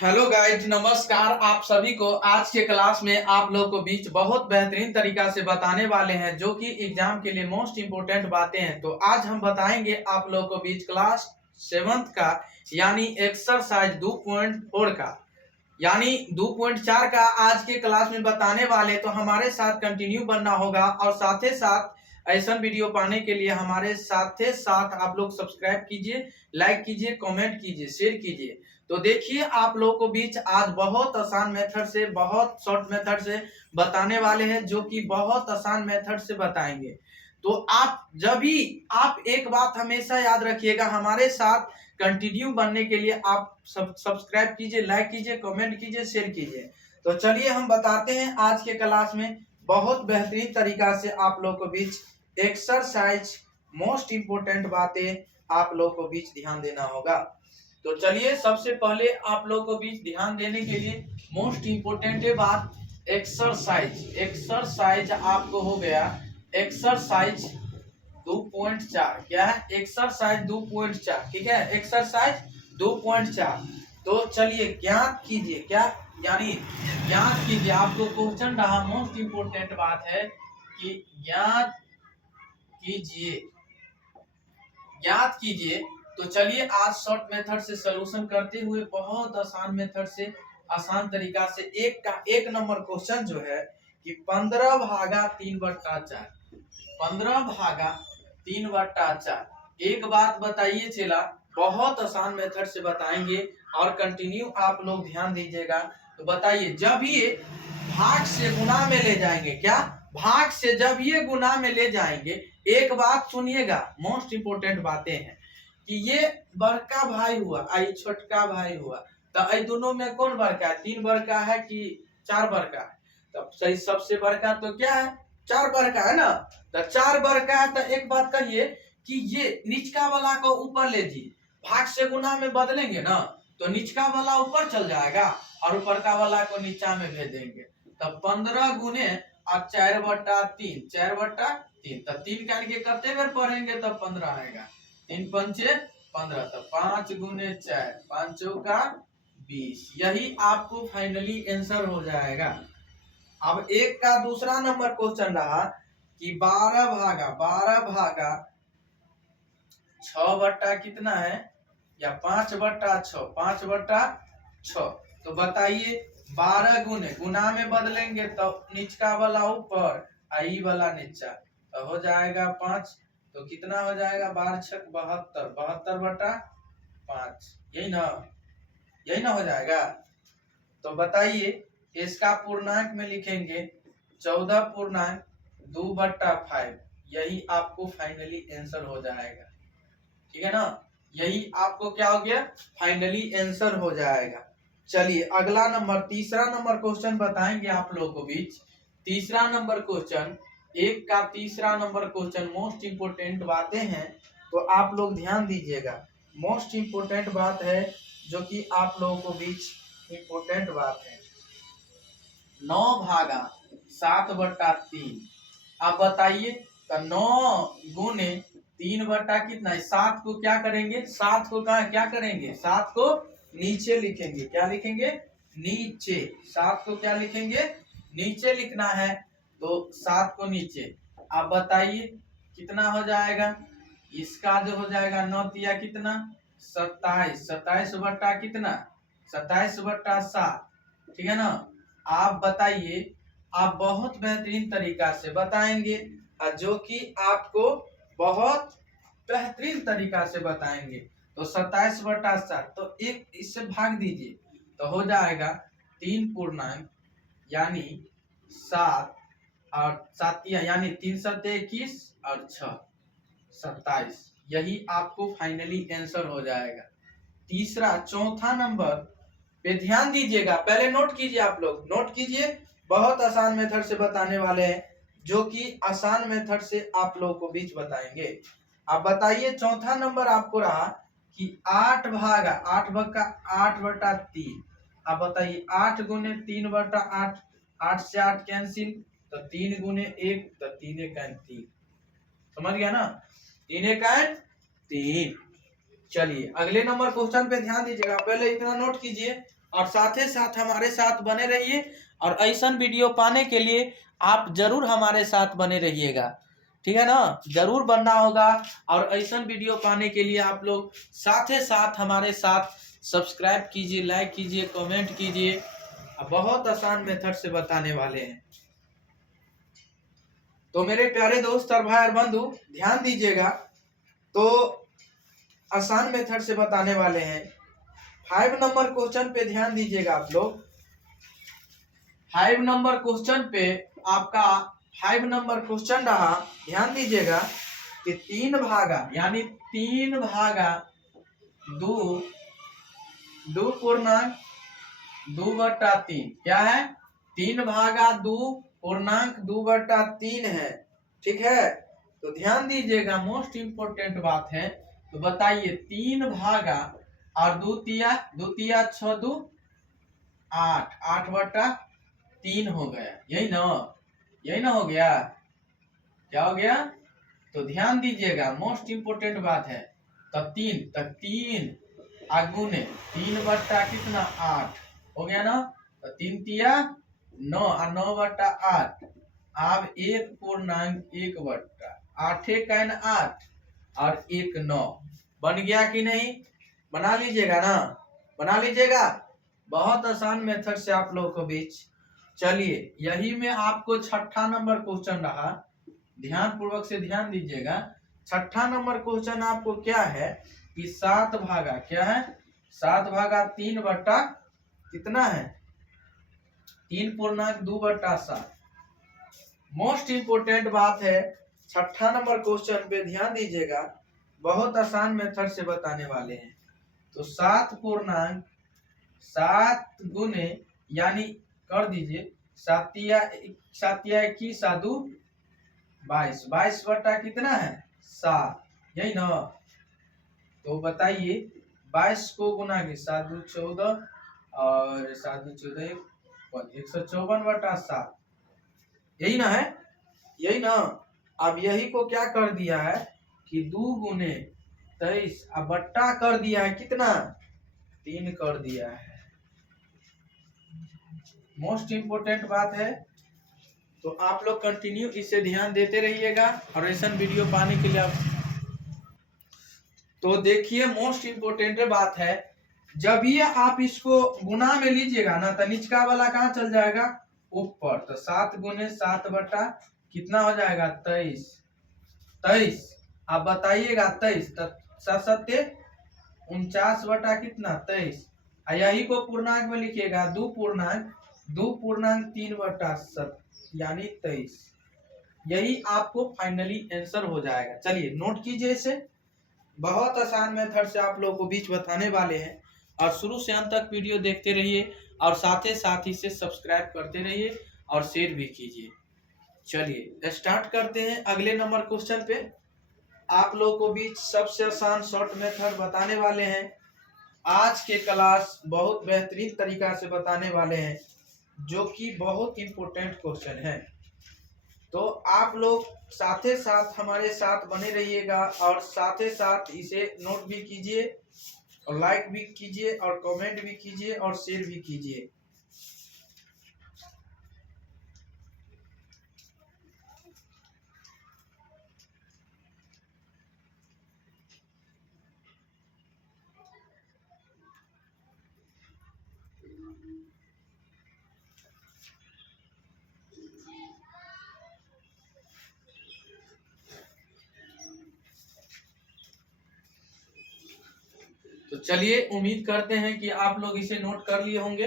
Hello guys, नमस्कार। आप सभी को आज के क्लास में आप लोग को बीच बहुत बेहतरीन तरीका से बताने वाले हैं जो कि एग्जाम के लिए मोस्ट इम्पोर्टेंट बातें हैं। तो आज हम बताएंगे आप लोग को बीच क्लास 7th का यानी एक्सरसाइज 2.4 का यानी 2.4 का आज के क्लास में बताने वाले। तो हमारे साथ कंटिन्यू बनना होगा और साथ ही साथ ऐसा वीडियो पाने के लिए हमारे साथ आप लोग सब्सक्राइब कीजिए, लाइक कीजिए, कमेंट कीजिए, शेयर कीजिए। तो देखिए आप लोगों को बीच आज बहुत आसान मेथड से, बहुत शॉर्ट मेथड से बताने वाले हैं जो कि बहुत आसान मेथड से बताएंगे। तो आप जब भी आप एक बात हमेशा याद रखिएगा, हमारे साथ कंटिन्यू बनने के लिए आप सब्सक्राइब कीजिए, लाइक कीजिए, कमेंट कीजिए, शेयर कीजिए। तो चलिए हम बताते हैं आज के क्लास में बहुत बेहतरीन तरीका से आप लोग को बीच एक्सरसाइज मोस्ट इंपोर्टेंट बातें आप लोग को बीच ध्यान देना होगा। तो चलिए सबसे पहले आप लोग को बीच ध्यान देने के लिए मोस्ट इंपोर्टेंट बात एक्सरसाइज आपको हो गया एक्सरसाइज 2.4। क्या है? एक्सरसाइज 2.4। ठीक है, एक्सरसाइज 2.4। तो चलिए ज्ञात कीजिए, क्या यानी ज्ञात कीजिए। आपको क्वेश्चन रहा, मोस्ट इंपोर्टेंट बात है कि ज्ञात कीजिए, ज्ञात कीजिए। तो चलिए आज शॉर्ट मेथड से सॉल्यूशन करते हुए बहुत आसान मेथड से, आसान तरीका से एक नंबर क्वेश्चन जो है कि 15 भागा 3/4, 15 भागा 3/4। एक बात बताइए चला, बहुत आसान मेथड से बताएंगे और कंटिन्यू आप लोग ध्यान दीजिएगा। तो बताइए, जब ये भाग से गुना में ले जाएंगे, क्या भाग से जब ये गुना में ले जाएंगे, एक बात सुनिएगा, मोस्ट इंपोर्टेंट बातें हैं कि ये बड़का भाई हुआ, आई छोटका भाई हुआ, तो आई दोनों में कौन बड़का है? 3 बड़का है कि 4 बड़का है? तब सही सबसे बड़का तो क्या है? 4 बड़का है ना। तो 4 बड़का है, तो एक बात कहिए कि ये निचका वाला को ऊपर ले जी, भाग से गुना में बदलेंगे ना, तो निचका वाला ऊपर चल जाएगा और ऊपरका वाला को नीचा में भेज देंगे। तब 15 गुने और 4/3, 4/3, तब 3 के करते हुए पढ़ेंगे तब 15 आएगा। 3 पंचे 15, तब 5 गुने 4, 5 चौका 20। यही आपको फाइनली आंसर हो जाएगा। अब एक का दूसरा नंबर क्वेश्चन रहा कि 12 भागा 6 बट्टा कितना है, या 5/6, 5/6। तो बताइए 12 गुने गुना में बदलेंगे तो निचका वाला ऊपर, आई वाला नीचा, तो हो जाएगा 5। तो कितना हो जाएगा? 12 छक 72, 72/5। यही ना हो जाएगा। तो बताइए इसका पूर्णांक में लिखेंगे 14.2/5। यही आपको फाइनली आंसर हो जाएगा। ठीक है ना, यही आपको क्या हो गया? फाइनली आंसर हो जाएगा। चलिए अगला नंबर, तीसरा नंबर क्वेश्चन बताएंगे आप लोगों को बीच। तीसरा नंबर क्वेश्चन, एक का तीसरा नंबर क्वेश्चन मोस्ट इंपोर्टेंट बातें हैं, तो आप लोग ध्यान दीजिएगा। मोस्ट इंपोर्टेंट बात है जो कि आप लोगों को बीच इंपोर्टेंट बात है, 9 भागा 7/3। आप बताइए, तो 9 गुने 3 बटा कितना है? 7 को क्या करेंगे? 7 को क्या करेंगे? 7 को नीचे लिखेंगे। क्या लिखेंगे? नीचे। 7 को क्या लिखेंगे? नीचे लिखना है, तो 7 को नीचे। आप बताइए कितना हो जाएगा? इसका जो हो जाएगा 9 तिया कितना? 27, 27 बटा कितना? 27/7। ठीक है ना। आप बताइए, आप बहुत बेहतरीन तरीका से बताएंगे जो कि आपको बहुत बेहतरीन तरीका से बताएंगे। तो 27/7, तो एक इससे भाग दीजिए तो हो जाएगा 3 पूर्णांक यानी 7 और 7 यानी 3 7 21 और 6 27। यही आपको फाइनली आंसर हो जाएगा। तीसरा, चौथा नंबर पे ध्यान दीजिएगा, पहले नोट कीजिए, आप लोग नोट कीजिए। बहुत आसान मेथड से बताने वाले हैं जो कि आसान मेथड से आप लोगों को बीच बताएंगे। आप बताइए चौथा नंबर आपको रहा कि 8 भागा 8/3। आप बताइए 8 गुने 3/8, 8 से 8 कैंसिल, तो 3 गुने 1, तो 3 1 3। समझ गया ना? 3 1 3। चलिए अगले नंबर क्वेश्चन पे ध्यान दीजिएगा, पहले इतना नोट कीजिए और साथ ही साथ हमारे साथ बने रहिए। और ऐसा वीडियो पाने के लिए आप जरूर हमारे साथ बने रहिएगा, ठीक है ना, जरूर बनना होगा। और ऐसा वीडियो पाने के लिए आप लोग साथ ही साथ हमारे साथ सब्सक्राइब कीजिए, लाइक कीजिए, कमेंट कीजिए। बहुत आसान मेथड से बताने वाले हैं। तो मेरे प्यारे दोस्त और भाई और बंधु ध्यान दीजिएगा। तो आसान मेथड से बताने वाले हैं। 5 नंबर क्वेश्चन पे ध्यान दीजिएगा आप लोग। 5 नंबर क्वेश्चन पे आपका 5 नंबर क्वेश्चन रहा, ध्यान दीजिएगा कि 3 भागा यानी 3 भागा 2 पूर्णांक 2/3 क्या है, 3 भागा 2 पूर्णांक 2/3 है, ठीक है। तो ध्यान दीजिएगा, मोस्ट इंपोर्टेंट बात है। तो बताइए 3 भागा और 2 तिया 6 2 8, 8/3 हो गया, यही ना हो गया, क्या हो गया। तो ध्यान दीजिएगा, मोस्ट इंपोर्टेंट बात है। तब 3 आगुने 3/कितना 8 हो गया ना। तो 3 तिया 9 और 9/8। अब 1 पूर्णांक 1/8 और 1 9 बन गया कि नहीं, बना लीजिएगा ना, बना लीजिएगा। बहुत आसान मेथड से आप लोगों को बीच। चलिए यही में आपको 6ठा नंबर क्वेश्चन रहा, ध्यान पूर्वक से ध्यान दीजिएगा। 6ठा नंबर क्वेश्चन आपको क्या है कि 7 भागा क्या है, 7 भागा 3 बट्टा कितना है 3 पूर्णांक 2/7। मोस्ट इंपोर्टेंट बात है, 6ठा नंबर क्वेश्चन पे ध्यान दीजिएगा। बहुत आसान मेथड से बताने वाले हैं। तो 7 पूर्णांक 7 गुने यानी कर दीजिए 7 या 21 2 22, 22 बटा कितना है 7, यही ना। तो बताइए 22 को गुना के 7 2 14 और 7 2 14 154/7, यही ना है, यही ना। अब यही को क्या कर दिया है कि 2 गुने 23 अब बट्टा कर दिया है कितना 3 कर दिया है। मोस्ट इंपोर्टेंट बात है। तो आप लोग कंटिन्यू इसे ध्यान देते रहिएगा और ऐसा वीडियो पाने के लिए आप। तो देखिए मोस्ट इंपोर्टेंट बात है, जब ये आप इसको गुना में लीजिएगा ना तो निचका वाला कहाँ चल जाएगा ऊपर। तो 7 गुने 7 बटा कितना हो जाएगा 23। आप बताइएगा 23 तो 7 49 बटा कितना 23। यही को पूर्णांक में लिखिएगा 2 पूर्णांक 3/7 यानी 23। यही आपको फाइनली आंसर हो जाएगा। चलिए नोट कीजिए इसे। बहुत आसान मेथड से आप लोगों को बीच बताने वाले हैं और शुरू से अंत तक वीडियो देखते रहिए और साथ ही साथ इसे सब्सक्राइब करते रहिए और शेयर भी कीजिए। चलिए स्टार्ट करते हैं अगले नंबर क्वेश्चन पे। आप लोगों को बीच सबसे आसान शॉर्ट मेथड बताने वाले हैं। आज के क्लास बहुत बेहतरीन तरीका से बताने वाले हैं जो कि बहुत इंपॉर्टेंट क्वेश्चन है। तो आप लोग साथ ही साथ हमारे साथ बने रहिएगा और साथ ही साथ इसे नोट भी कीजिए और लाइक भी कीजिए और कमेंट भी कीजिए और शेयर भी कीजिए। तो चलिए उम्मीद करते हैं कि आप लोग इसे नोट कर लिए होंगे।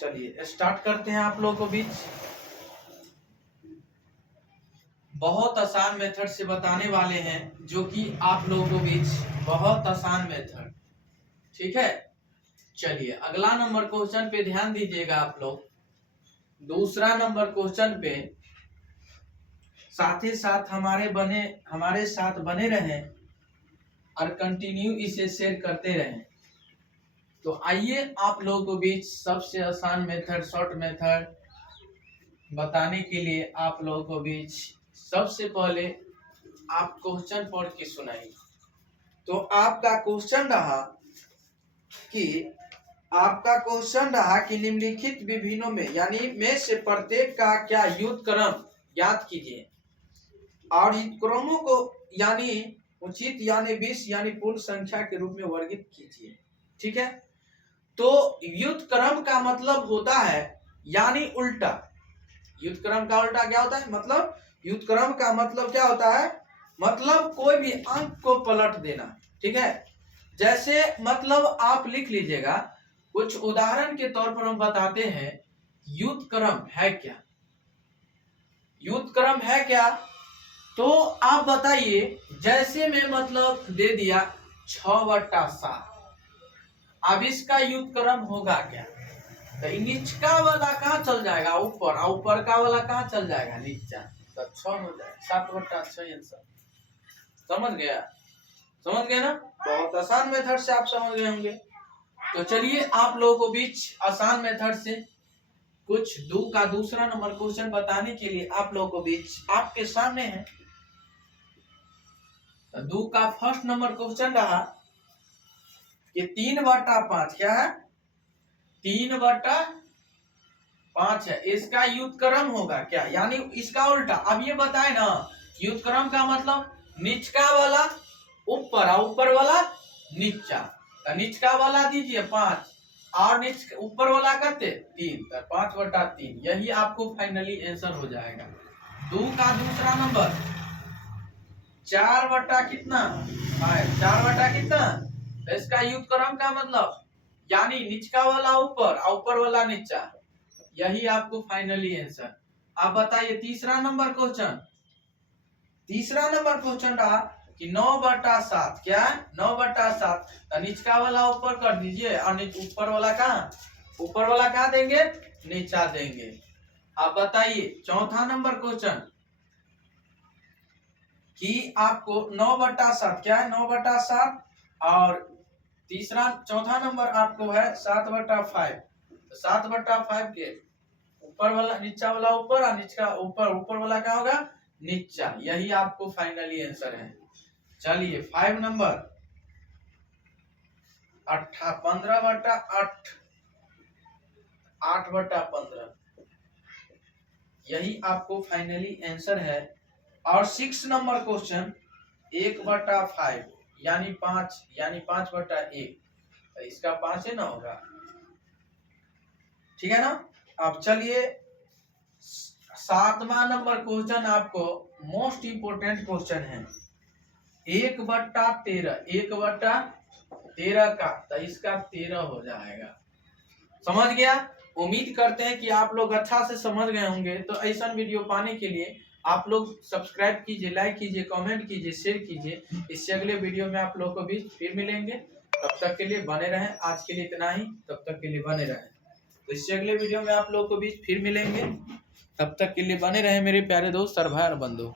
चलिए स्टार्ट करते हैं आप लोगों को बीच। बहुत आसान मेथड से बताने वाले हैं जो कि आप लोगों को बीच बहुत आसान मेथड, ठीक है। चलिए अगला नंबर क्वेश्चन पे ध्यान दीजिएगा आप लोग। दूसरा नंबर क्वेश्चन पे साथ ही साथ हमारे साथ बने रहें और कंटिन्यू इसे शेयर करते रहें। तो आइए आप लोगों को बीच सबसे आसान मेथड शॉर्ट मेथड बताने के लिए आप लोगों को बीच सबसे पहले आप क्वेश्चन पढ़ के सुनाइए। तो आपका क्वेश्चन रहा कि आपका क्वेश्चन रहा कि निम्नलिखित विभिन्नों में यानी में से प्रत्येक का क्या व्युत्क्रम ज्ञात कीजिए और व्युत्क्रमों को यानी उचित यानी 20 यानी पूर्ण संख्या के रूप में वर्गित कीजिए। ठीक है, तो व्युत्क्रम का मतलब होता है यानी उल्टा। व्युत्क्रम का उल्टा क्या होता है? मतलब व्युत्क्रम का मतलब क्या होता है? मतलब कोई भी अंक को पलट देना। ठीक है, जैसे मतलब आप लिख लीजिएगा, कुछ उदाहरण के तौर पर हम बताते हैं व्युत्क्रम है क्या। व्युत्क्रम है क्या तो आप बताइए, जैसे मैं मतलब दे दिया 6/7, अब इसका व्युत्क्रम होगा क्या? तो निचका वाला कहाँ चल जाएगा? ऊपर, और ऊपर का वाला कहाँ चल जाएगा? नीचा, तो 6 हो जाएगा। 7/6 आंसर। समझ गया? समझ गए ना? बहुत आसान मेथड से आप समझ गए होंगे। तो चलिए आप लोगों को बीच आसान मेथड से कुछ दो का दूसरा नंबर क्वेश्चन बताने के लिए आप लोगों को बीच आपके सामने है। तो 2 का फर्स्ट नंबर क्वेश्चन रहा कि 3/5 क्या है? 3/5 है, इसका व्युत्क्रम होगा क्या? यानी इसका उल्टा। अब ये बताए ना, व्युत्क्रम का मतलब निचका वाला ऊपर और ऊपर वाला नीचा। तो निचका वाला दीजिए 5 और ऊपर वाला करते 3, तो 5/3। यही आपको फाइनली आंसर हो जाएगा। 2 का दूसरा नंबर 4 कितना? 4 कितना? तो इसका व्युत्क्रम का मतलब यानी निचका वाला ऊपर और ऊपर वाला नीचा। यही आपको फाइनली आंसर। आप बताइए तीसरा नंबर क्वेश्चन। तीसरा नंबर क्वेश्चन रहा कि 9/7 क्या है? 9/7। तो निचका वाला ऊपर कर दीजिए और ऊपर वाला कहाँ? ऊपर वाला कहाँ देंगे? नीचा देंगे। आप बताइए चौथा नंबर क्वेश्चन कि आपको 9/7 क्या है? 9/7 और तीसरा चौथा नंबर आपको है 7/5। तो 7/5 के ऊपर वाला नीचा वाला ऊपर और नीचा ऊपर, ऊपर वाला क्या होगा? नीचा। यही आपको फाइनली आंसर है। चलिए 5 नंबर 15/8, 8/15। यही आपको फाइनली आंसर है। और 6 नंबर क्वेश्चन 1/5 यानी 5 यानी 5/1। तो इसका 5 है ना होगा। ठीक है ना? अब चलिए 7वां नंबर क्वेश्चन आपको मोस्ट इंपोर्टेंट क्वेश्चन है। 1/13, 1/13 का, तो इसका 13 हो जाएगा। समझ गया? उम्मीद करते हैं कि आप लोग अच्छा से समझ गए होंगे। तो ऐसा वीडियो पाने के लिए आप लोग सब्सक्राइब कीजिए, लाइक कीजिए, कमेंट कीजिए, शेयर कीजिए। इससे अगले वीडियो में आप लोग को भी फिर मिलेंगे। तब तक के लिए बने रहें। आज के लिए इतना ही, तब तक के लिए बने रहें। तो इससे अगले वीडियो में आप लोग को भी फिर मिलेंगे। तब तक के लिए बने रहें मेरे प्यारे दोस्त, सर भाई और बंधु।